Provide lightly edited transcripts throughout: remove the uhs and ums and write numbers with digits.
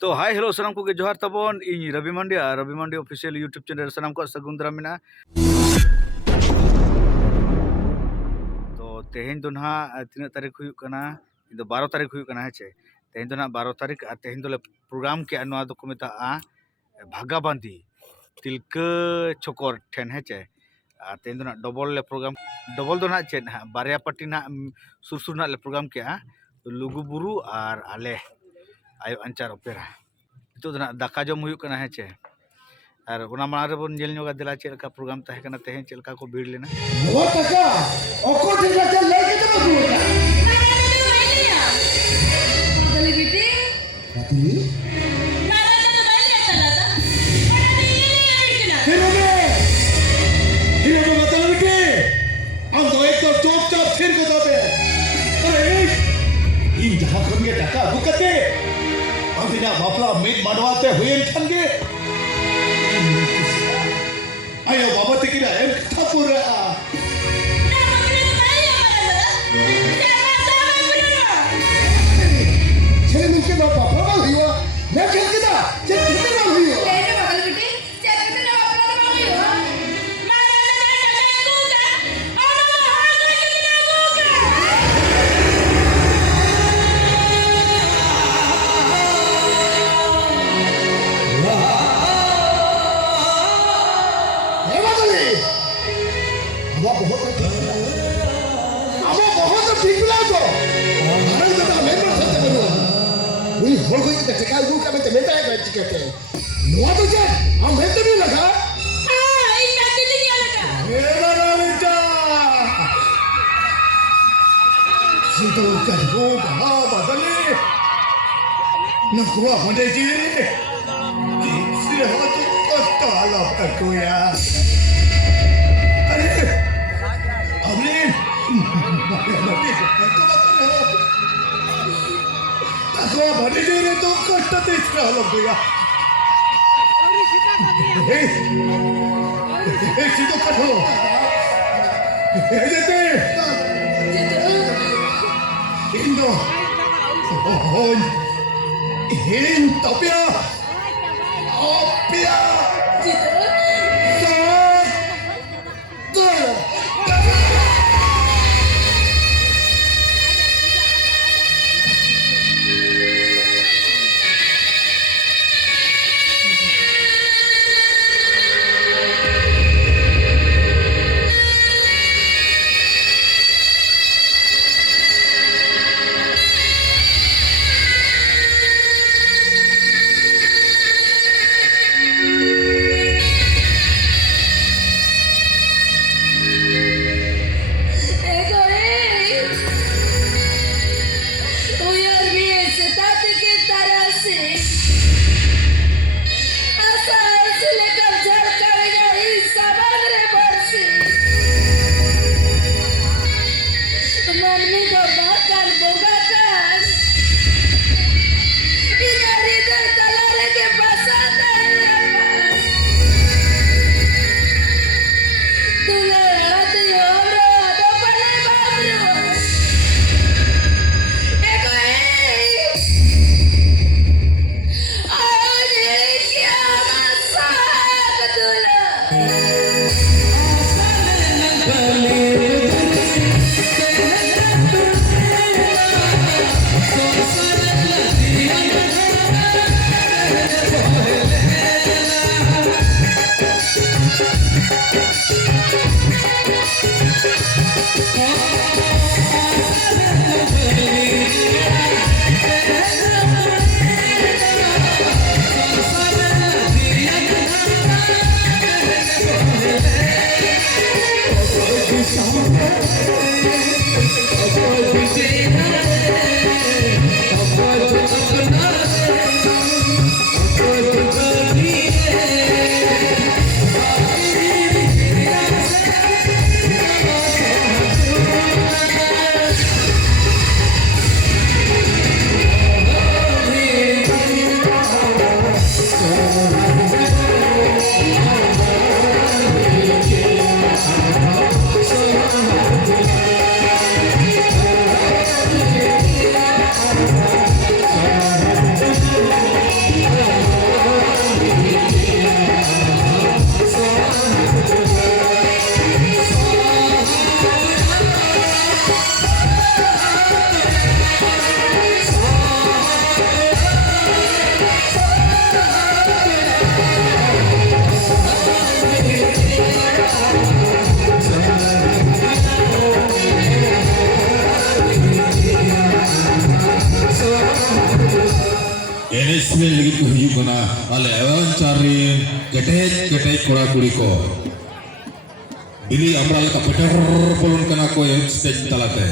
तो hi hello सनम को जोहार तबन इन रवि मंडी ऑफिशियल यूट्यूब चैनल सनम को सगुन दाराम मेना तो तेहेन दो ना तीन तारीख हुई कना इन 12 तारीख हुई कना हेचे तेहेन दो ना 12 तारीख और तेहेन दो प्रोग्राम के नवा दो को मेता भागाबांदी तिलका चोकर ठेन हेचे तेहेन दो ना डबल डबल दो ना चेन बारिया पार्टी ना सुरसुर ना प्रोग्राम के लुगुबुरु और आले आयो अंचार ओपेरा तो दाका जम हुई कना हेचे और उना मार रे बन जेल नोगा दिला चेल का प्रोग्राम तहे कना तहे चेल का को भीड़ लेना वो तका ओको दिला चल लेके तो बुआ बदली बेटी बदली नारा तो बैले चला था बड़ा नहीं है हिरो में बदल बेटी हम तो एक तो चुपचाप फिर को दबे अरे इन जहां कम ये टका बुकते हम बिना बापला मेट मानवाते हुए ठंगे ayo bapak tikira em kapura saya mungkin bapak apa hiwa मैं क्या किया जब कितने बार हुई हो लेने बगल बेटी चल कितने अपना मांगी हो मारा ना ना गोगा और ना हां कितने ये बदली अब बहुत ठीक लगा तो हमारे दादा मैं पर सकते करो वही होल कोई के चका दू का मैं मेटा है कहते हैं नो तो जा हम मैं तो नहीं लगा हां इन नाती नहीं लगा मेरा नाम बेटा सीतो का वो कहां बदली न हुआ होने जी तीसरे हाथ तो काला कर कोया अरे हमने अगवा भरे जे रे तो कष्ट तीसरे हाल गया ए सीतो कठो ए देते इंदो ओन इन तपिया ओपिया एनएच सेरेन लगी को हिजू कना आले एवन चारी केटेज केटेज कोड़ा कुड़ी को दिल्ली हमरा लका पेटर बोलन कना को stage तलाते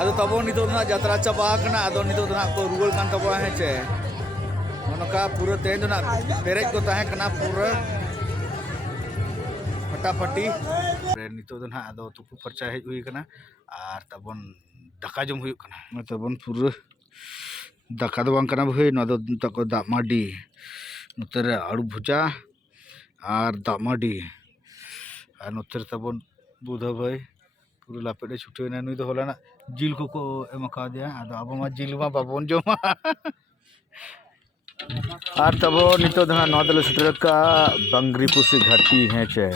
Ado tabo nito na jatra chaba kana ado nito na ko rugal kan tabo hai che monoka pura ten na perek ko tahe kana pura फटाफटी nito na ado tupu percha hej hui kana ar tabon daka jom huyuk kana tabon pura daka do bang kana bhai no do tako dak madi notere alu bhuja ar dak madi ar notere tabon budha bhai पूरा लापेटे छुटे ना नुई तो होला ना जिल को एमका दिया आदो अब मा जिल मा बाबन जोमा आर तबो नितो दहा नोदल सुटर का बंगरी पुसी घाटी है चे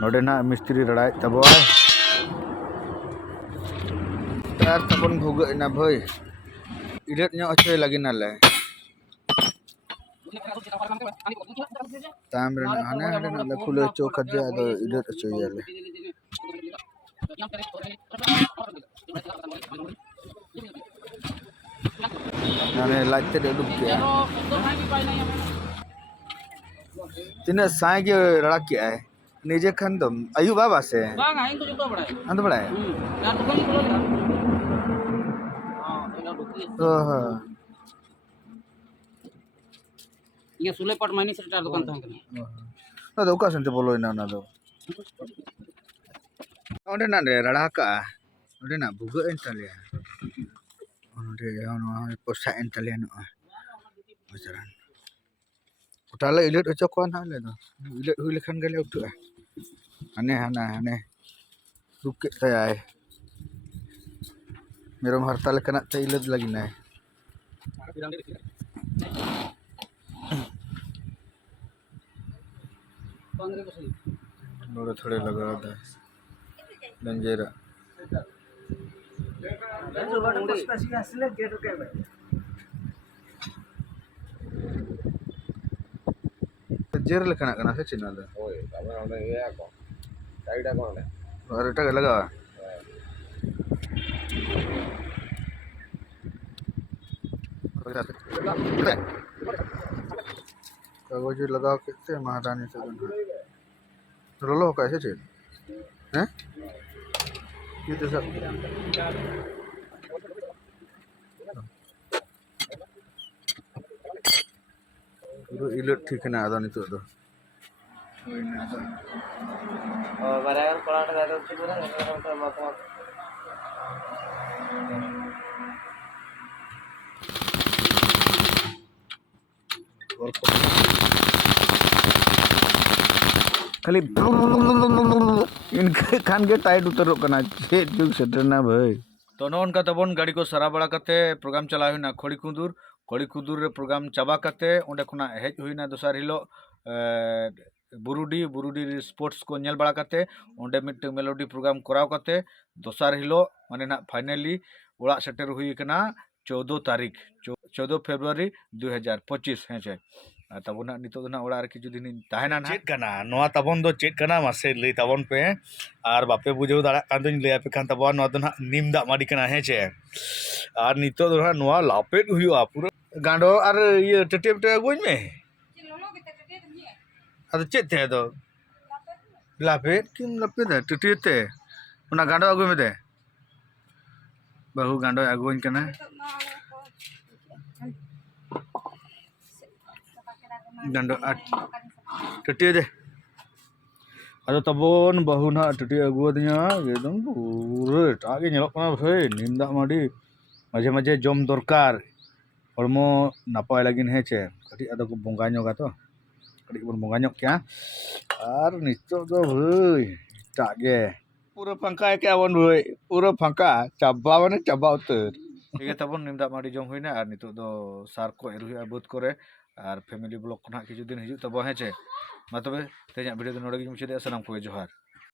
नोडे ना मिस्त्री रड़ाई तबो आय तार तबन भोग ना भई इलेट न्यो अचे लगी ना ले ताम रे हने हने ना खुले चौक दे आदो इलेट अचे याले नाने लाइट ते डुब गया तिने साई के रड़ा किया है निजे खन दम अयु बाबा से bang aing tuh juga bray अंत बड़ा है dan bukan di pulau kan tinggal bukti ओह iya sule part main sekitar dukan tahan kan ना तो का संते बोलो ना दो ओंडे ना रे रड़ा का ओंडे ना बुगे एंटले ओंडे ono posa एंटले no masaran utala ilet ocho kon hale do ilet hui lekhan gale utu ane hana ane rukke tay merom hartal kena tay ilet lagi na थोड़े थोड़े लगा था लंजेरा जेर लेखना करना से चिन्ह दे ओए तब हमने ये को साइड को ने और टक लगा कागज लगा के महारानी से रोलो कैसे चल हैं ये तो सब पूरा इलेक्ट ठीक है ना आदा नहीं तो दो barayan kalau ada ada itu kan orang mata और खाली इनके खान के टाइट उतरो कना छे जुग सेटरना भाई तो नोन का तबन गाड़ी को सरा बड़ा करते प्रोग्राम चला हुई खड़ी कुदूर रे प्रोग्राम चाबा करते ओंडे खुना हेज हुईना दोसार हिलो बुरुडी स्पोर्ट्स को नेल बड़ा करते ओंडे मिट मेलोडी प्रोग्राम कराव करते दोसार हिलो माने ना फाइनली ओड़ा सेटर हुई कना 14 फेब्रुआरी 2025 है छे तबना नितो ना ओड़ा रखी जुदी नि ताहेना ना चेक कना नोआ तबन दो चेक कना मासे लई तबन पे आर बापे बुझो दाड़ा कान दोन लई आपे कान तबन नोआ दो ना निम दा माडी कना है छे आर नितो दो ना नोआ लापेट हुआ पूरा गांडो आर ये टटे गोज में अद चेक थे दो लापेट किम लापेट दे टटे ते उना गांडो अगु में दे बहु गांडो अगुन कना गांडो टटी दे अदो तबन बहु ना टटी अगु दिया एकदम पूरे टागे नेलो कना भाई निम दा माडी माजे माजे जम दरकार हरमो नापाय लागिन है चे कटी अदो को बंगा ᱧᱚᱜᱟ तो कटी बन बंगा ᱧᱚᱜ क्या आर नितो दो भाई टागे पूरा फंका है क्या बन भाई पूरा फंका चाबा माने चाबा उतर ठीक है तबन निम दाग माड़ी जम हुईना और नितो दो सार को एर हुआ बुध करे और फैमिली ब्लॉग को ना किछु दिन हिजु तब हेचे मा तबे तेजा वीडियो दो नोडे गिन मुचादे सलाम को जोहार।